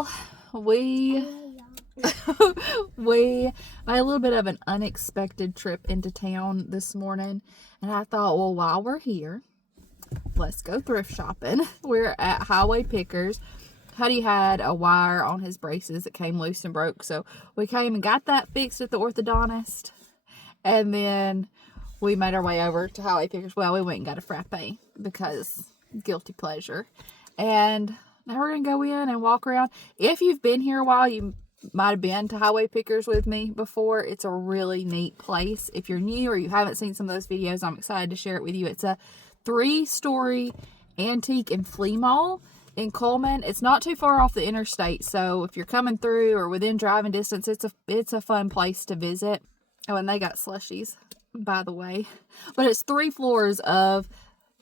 y'all, we we made a little bit of an unexpected trip into town this morning, and I thought, well, while we're here, let's go thrift shopping. We're at Highway Pickers. Huddy had a wire on his braces that came loose and broke, so we came and got that fixed at the orthodontist, and then we made our way over to Highway Pickers. Well, we went and got a frappe because guilty pleasure, and now we're gonna go in and walk around. If you've been here a while, you might have been to Highway Pickers with me before. It's a really neat place. If you're new or you haven't seen some of those videos, I'm excited to share it with you. It's a 3-story antique and flea mall in Coleman. It's not too far off the interstate, so if you're coming through or within driving distance, it's a fun place to visit. Oh, and they got slushies, by the way. But it's 3 floors of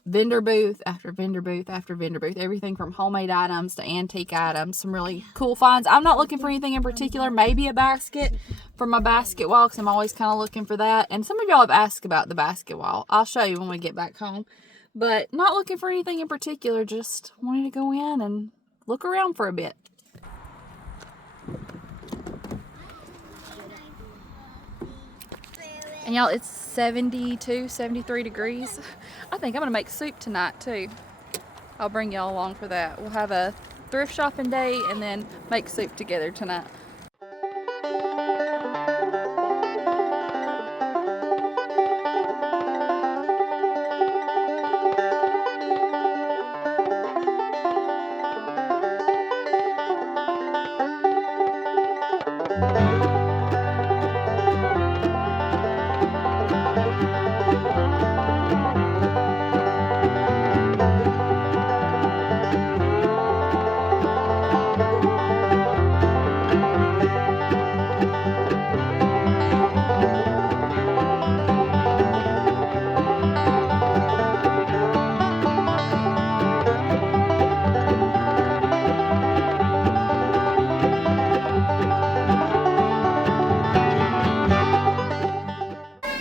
vendor booth after vendor booth after vendor booth. Everything from homemade items to antique items. Some really cool finds. I'm not looking for anything in particular. Maybe a basket for my basket wall, because I'm always kind of looking for that. And some of y'all have asked about the basket wall. I'll show you when we get back home. But not looking for anything in particular. Just wanted to go in and look around for a bit. And y'all, it's 72, 73 degrees. I think I'm gonna make soup tonight too. I'll bring y'all along for that. We'll have a thrift shopping day and then make soup together tonight.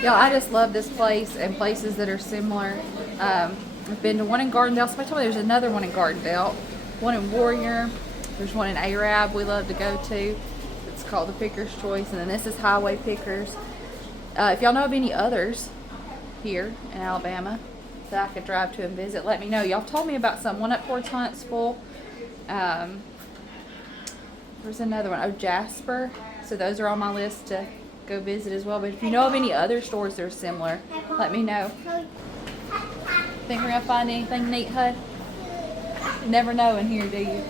Y'all, I just love this place and places that are similar. I've been to one in Gardendale. Somebody told me there's another one in Gardendale. One in Warrior. There's one in Arab we love to go to. It's called the Picker's Choice. And then this is Highway Pickers. If y'all know of any others here in Alabama that I could drive to and visit, let me know. Y'all told me about some. One up towards Huntsville. There's another one. Oh, Jasper. So those are on my list to go visit as well. But if you know of any other stores that are similar, let me know. Think we're gonna find anything neat, Hud? You never know in here, do you?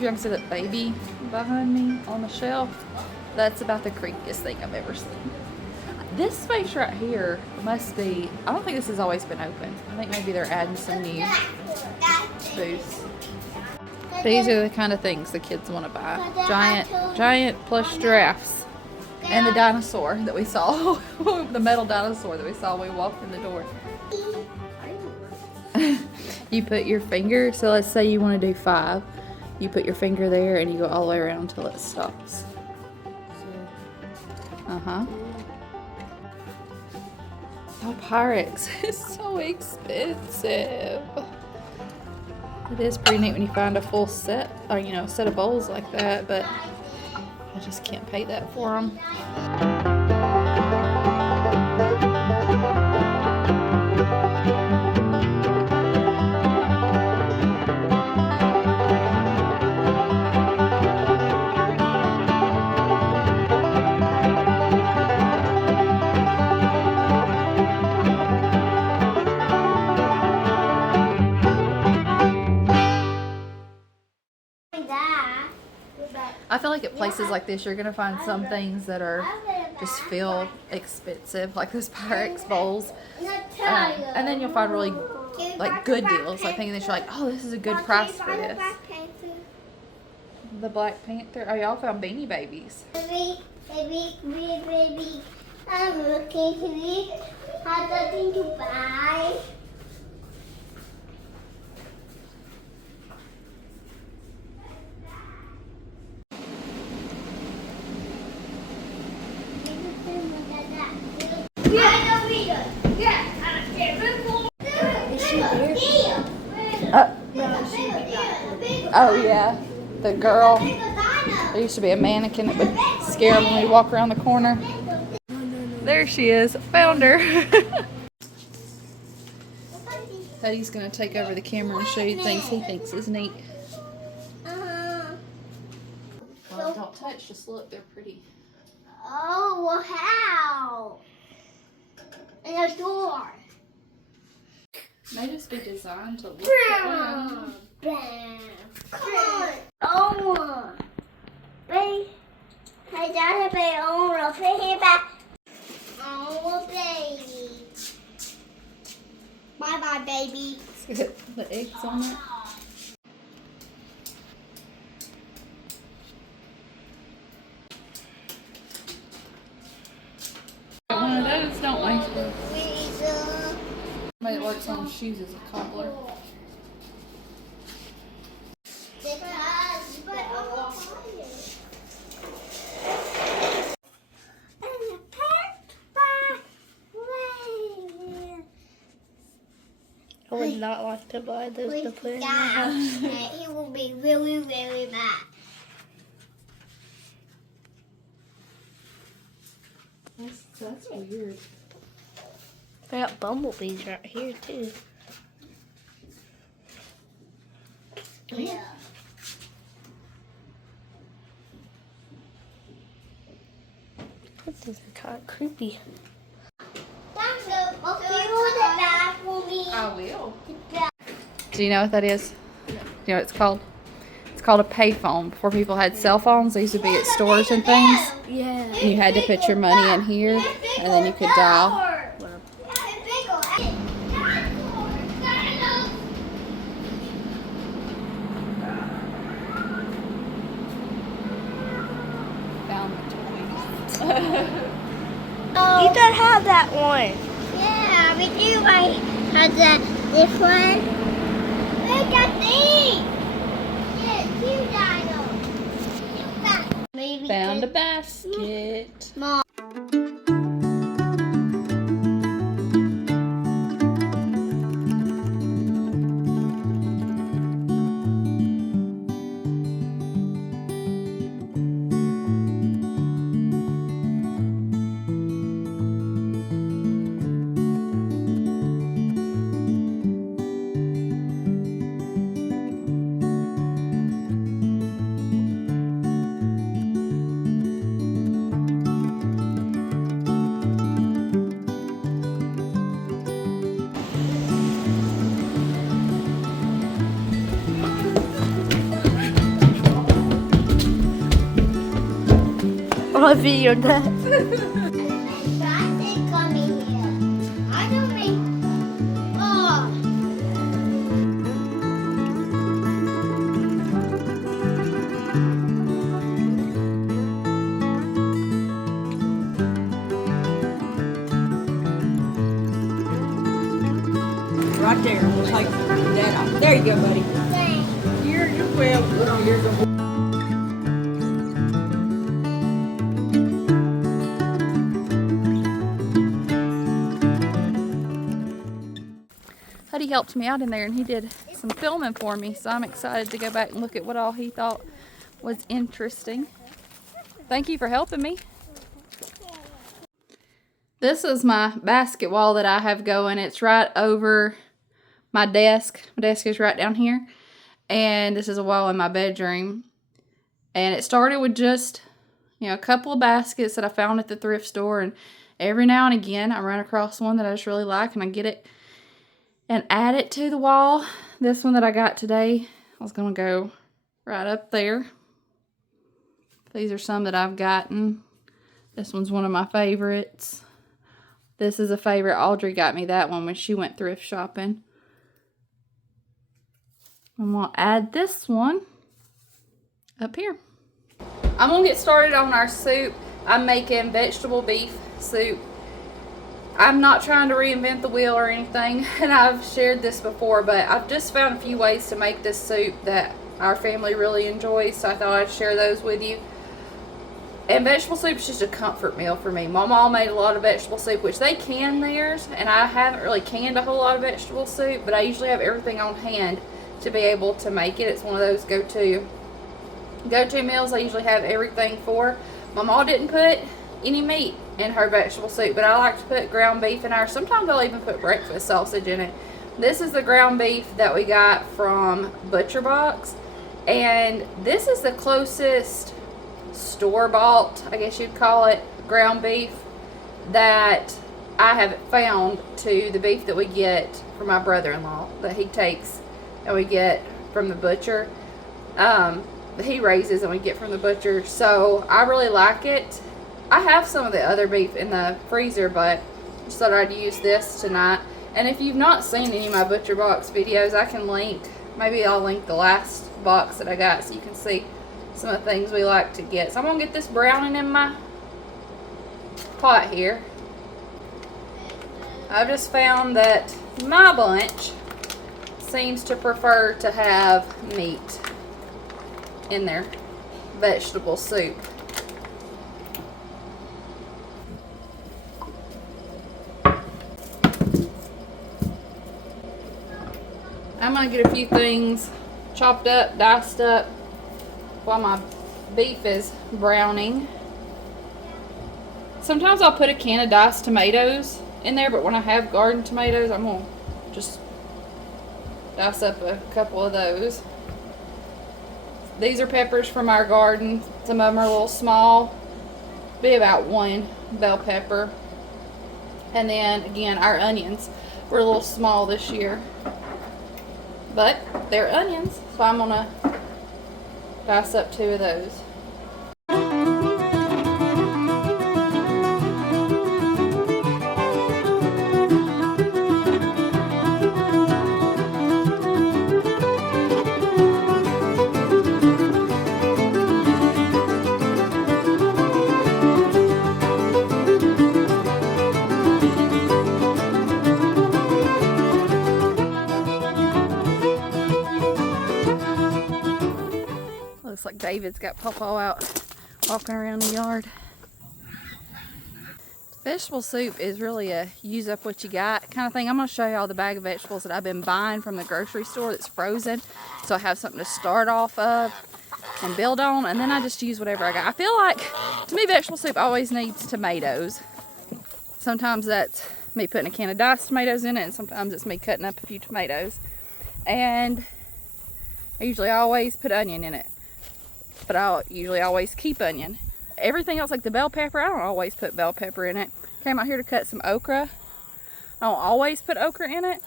You can see that baby behind me on the shelf. That's about the creepiest thing I've ever seen. This space right here must be, I don't think this has always been open. I think maybe they're adding some new booths. These are the kind of things the kids want to buy. Giant plush giraffes. And the dinosaur that we saw. The metal dinosaur that we saw when we walked in the door. You put your finger, so let's say you want to do 5. You put your finger there and you go all the way around until it stops. Oh, Pyrex is so expensive. It is pretty neat when you find a full set, or a set of bowls like that, but I just can't pay that for them. I feel like at places like this, you're going to find some things that are just feel expensive, like those Pyrex bowls. And then you'll find really good deals. Like thinking that you're like, oh, this is a good price for this. The Black Panther. Oh, y'all found Beanie Babies. I'm looking to eat. I'm looking to buy. Oh yeah, the girl. There used to be a mannequin that would scare him when we walk around the corner. There she is. Found her. Eddie's gonna take over the camera and show you things he thinks is neat. Well, don't touch. Just look. They're pretty. Oh wow! And a door. May just be designed to look. Bam! Bam! Come on! Oh! Baby, I gotta be on a baby back. Oh, baby. Bye bye, baby. Let's get the eggs on it. One of those, don't we? Somebody that works on shoes as a cobbler. I would not like to buy those to put in my house. He will be really, really mad. That's weird. I got bumblebees right here too. Yeah. These are kind of creepy. Thanks, fill the bag for me. I will. Do you know what that is? Do you know what it's called? It's called a payphone. Before people had cell phones, they used to be at stores and things. Yeah. And you had to put your money in here, and then you could dial. Found the toys. You don't have that one. Yeah, we do. I had this one. Look at these. Yeah, two dinos. Maybe Found a basket. Mom. I videoed that. I don't make. Oh. Right there. We'll take that off. There you go, buddy. Thanks. You're well. You're good. Huddy helped me out in there, and he did some filming for me, so I'm excited to go back and look at what all he thought was interesting. Thank you for helping me. This is my basket wall that I have going. It's right over my desk. My desk is right down here, and this is a wall in my bedroom. And it started with just, a couple of baskets that I found at the thrift store, and every now and again I run across one that I just really like, and I get it and add it to the wall. This one that I got today, I was going to go right up there. These are some that I've gotten. This one's one of my favorites. This is a favorite. Audrey got me that one when she went thrift shopping. I'm going to add this one up here. I'm going to get started on our soup. I'm making vegetable beef soup. I'm not trying to reinvent the wheel or anything, and I've shared this before, but I've just found a few ways to make this soup that our family really enjoys, so I thought I'd share those with you. And vegetable soup is just a comfort meal for me. My mom made a lot of vegetable soup, which they can theirs, and I haven't really canned a whole lot of vegetable soup, but I usually have everything on hand to be able to make it. It's one of those go-to meals I usually have everything for. My mom didn't put any meat in her vegetable soup, but I like to put ground beef in ours. Sometimes I'll even put breakfast sausage in it. This is the ground beef that we got from Butcher Box, and this is the closest store-bought, I guess you'd call it, ground beef that I have found to the beef that we get from my brother-in-law that he takes and we get from the butcher. That he raises and we get from the butcher. So I really like it. I have some of the other beef in the freezer, but just thought I'd use this tonight. And if you've not seen any of my Butcher Box videos, I can link, maybe I'll link the last box that I got so you can see some of the things we like to get. So I'm going to get this browning in my pot here. I've just found that my bunch seems to prefer to have meat in their vegetable soup. I'm going to get a few things chopped up, diced up while my beef is browning. Sometimes I'll put a can of diced tomatoes in there, but when I have garden tomatoes, I'm going to just dice up a couple of those. These are peppers from our garden. Some of them are a little small, be about one bell pepper. And then again, our onions were a little small this year, but they're onions, so I'm gonna dice up 2 of those. Looks like David's got Pawpaw out walking around the yard. Vegetable soup is really a use up what you got kind of thing. I'm going to show you all the bag of vegetables that I've been buying from the grocery store that's frozen, so I have something to start off of and build on, and then I just use whatever I got. I feel like, to me, vegetable soup always needs tomatoes. Sometimes that's me putting a can of diced tomatoes in it, and sometimes it's me cutting up a few tomatoes. And I usually always put onion in it, but I'll usually always keep onion. Everything else, like the bell pepper, I don't always put bell pepper in it. Came out here to cut some okra. I don't always put okra in it,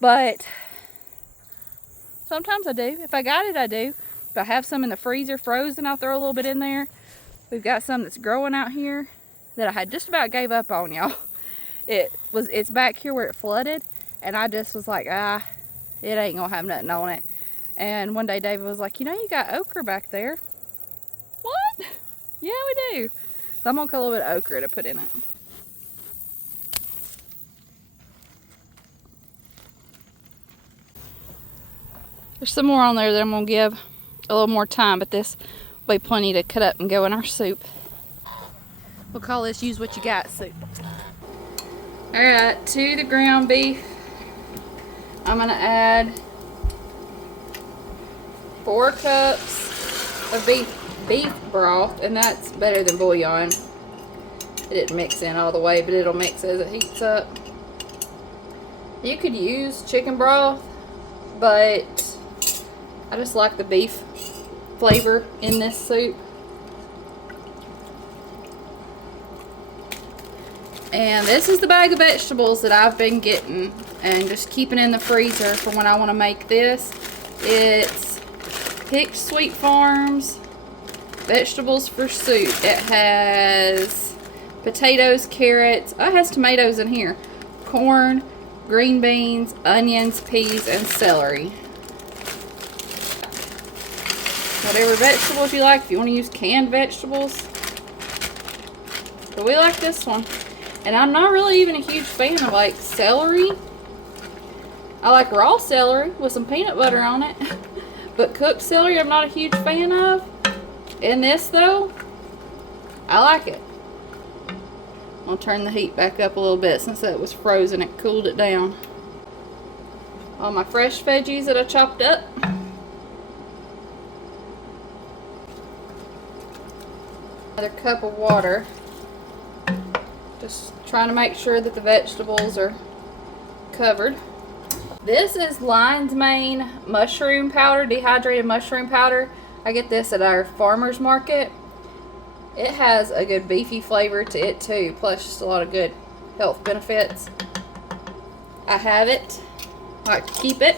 but sometimes I do. If I got it, I do. If I have some in the freezer frozen, I'll throw a little bit in there. We've got some that's growing out here that I had just about gave up on, y'all. It's back here where it flooded, and I just was like, it ain't gonna have nothing on it. And one day David was like, you know, you got okra back there. What? Yeah, we do. So I'm gonna cut a little bit of okra to put in it. There's some more on there that I'm gonna give a little more time, but this will be plenty to cut up and go in our soup. We'll call this use what you got soup. Alright, to the ground beef, I'm gonna add 4 cups of beef broth, and that's better than bouillon. It didn't mix in all the way, but it'll mix as it heats up. You could use chicken broth, but I just like the beef flavor in this soup. And this is the bag of vegetables that I've been getting and just keeping in the freezer for when I want to make this. It's Picked Sweet Farms vegetables for soup. It has potatoes, carrots, it has tomatoes in here, corn, green beans, onions, peas, and celery. Whatever vegetables you like. If you want to use canned vegetables, But we like this one. And I'm not really even a huge fan of like celery. I like raw celery with some peanut butter on it. But cooked celery I'm not a huge fan of. In this though, I like it. I'll turn the heat back up a little bit since that was frozen. It cooled it down. All my fresh veggies that I chopped up. Another cup of water. Just trying to make sure that the vegetables are covered. This is Lion's Mane mushroom powder, dehydrated mushroom powder. I get this at our farmer's market. It has a good beefy flavor to it too, plus just a lot of good health benefits. I have it. I like to keep it,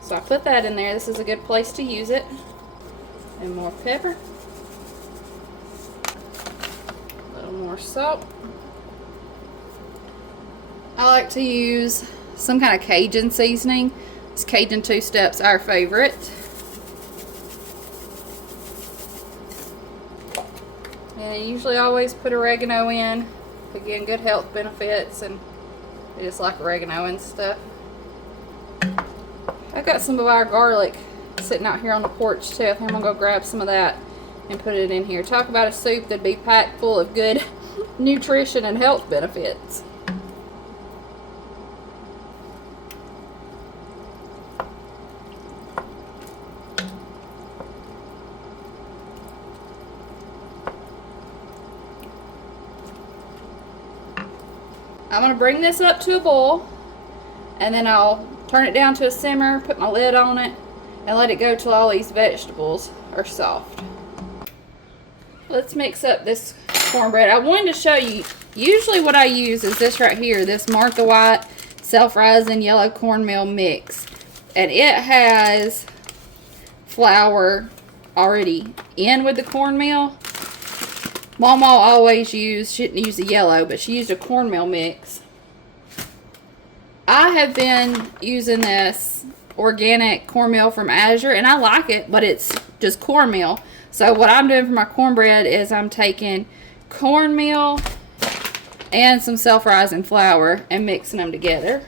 so I put that in there. This is a good place to use it. And more pepper. A little more salt. I like to use some kind of Cajun seasoning. It's Cajun Two Steps, our favorite. And I usually always put oregano in. Again, good health benefits, and I just like oregano and stuff. I've got some of our garlic sitting out here on the porch too. I think I'm gonna go grab some of that and put it in here. Talk about a soup that'd be packed full of good nutrition and health benefits. I'm going to bring this up to a boil, and then I'll turn it down to a simmer, put my lid on it, and let it go till all these vegetables are soft. Let's mix up this cornbread. I wanted to show you, usually what I use is this right here, this Martha White self-rising yellow cornmeal mix. And it has flour already in with the cornmeal. Mama always shouldn't use the yellow, but she used a cornmeal mix. I have been using this organic cornmeal from Azure, and I like it, but it's just cornmeal. So what I'm doing for my cornbread is I'm taking cornmeal and some self-rising flour and mixing them together.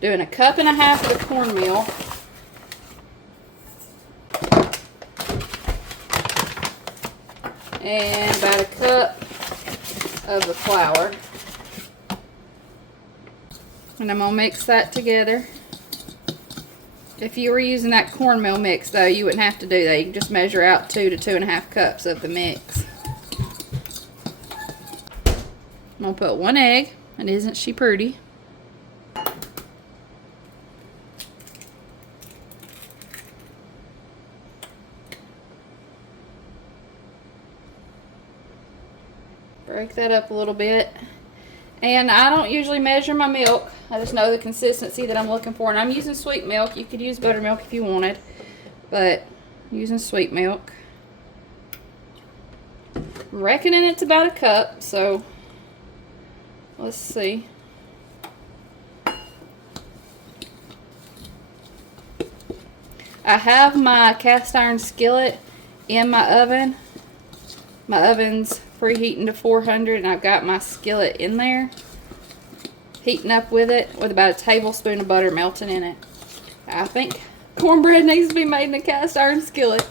Doing 1.5 cups of the cornmeal. And about 1 cup of the flour. And I'm going to mix that together. If you were using that cornmeal mix though, you wouldn't have to do that. You can just measure out 2 to 2.5 cups of the mix. I'm going to put 1 egg, and isn't she pretty? Break that up a little bit. And I don't usually measure my milk. I just know the consistency that I'm looking for. And I'm using sweet milk. You could use buttermilk if you wanted. But I'm using sweet milk. I'm reckoning it's about 1 cup. So let's see. I have my cast iron skillet in my oven. My oven's preheating to 400, and I've got my skillet in there heating up with it, with about 1 tablespoon of butter melting in it. I think cornbread needs to be made in a cast iron skillet,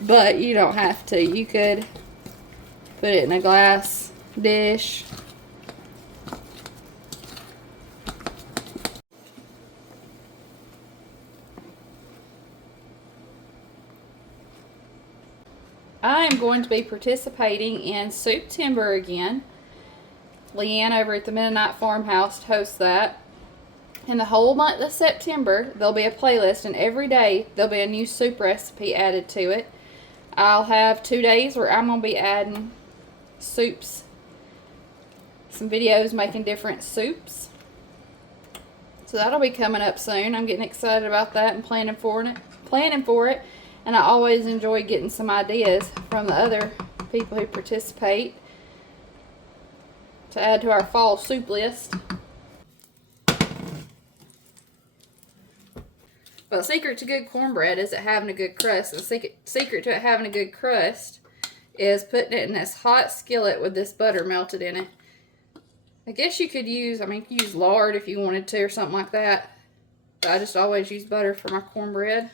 but you don't have to. You could put it in a glass dish. I am going to be participating in Soup Timber again. Leanne over at the Mennonite Farmhouse hosts that. And the whole month of September, there'll be a playlist, and every day there'll be a new soup recipe added to it. I'll have 2 days where I'm going to be adding soups, some videos making different soups. So that'll be coming up soon. I'm getting excited about that and planning for it. And I always enjoy getting some ideas from the other people who participate to add to our fall soup list. Well, the secret to good cornbread is it having a good crust. The secret to it having a good crust is putting it in this hot skillet with this butter melted in it. I guess you could use, you could use lard if you wanted to or something like that. But I just always use butter for my cornbread.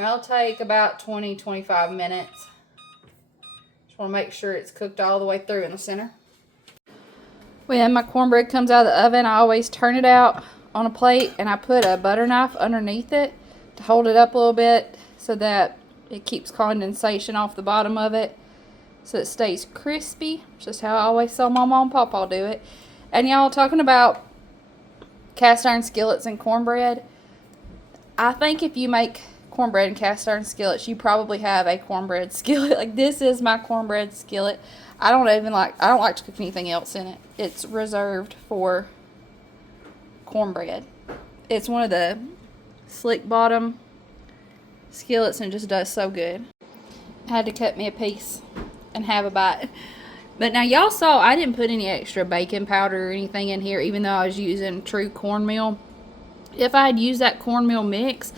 I'll take about 20-25 minutes. Just want to make sure it's cooked all the way through in the center. When my cornbread comes out of the oven, I always turn it out on a plate and I put a butter knife underneath it to hold it up a little bit so that it keeps condensation off the bottom of it so it stays crispy. It's just how I always saw my mom and papa do it. And y'all, talking about cast iron skillets and cornbread, I think if you make cornbread and cast iron skillets, you probably have a cornbread skillet. Like, this is my cornbread skillet. I don't like to cook anything else in it. It's reserved for cornbread. It's one of the slick bottom skillets and it just does so good. I had to cut me a piece and have a bite. But now y'all saw I didn't put any extra baking powder or anything in here, even though I was using true cornmeal. If I had used that cornmeal mix,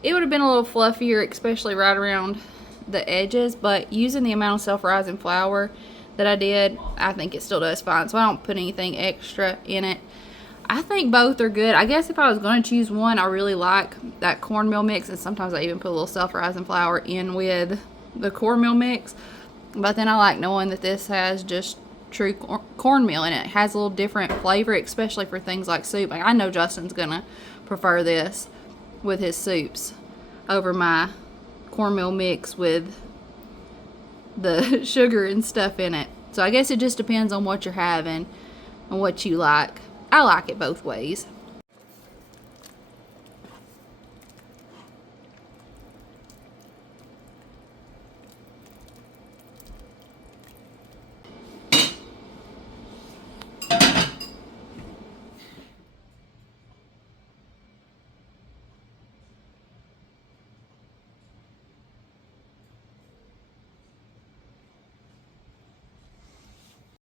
it would have been a little fluffier, especially right around the edges. But using the amount of self-rising flour that I did, I think it still does fine. So I don't put anything extra in it. I think both are good. I guess if I was going to choose one, I really like that cornmeal mix. And sometimes I even put a little self-rising flour in with the cornmeal mix. But then I like knowing that this has just true cornmeal in it. It has a little different flavor, especially for things like soup. Like, I know Justin's going to prefer this with his soups over my cornmeal mix with the sugar and stuff in it. So I guess it just depends on what you're having and what you like. I like it both ways.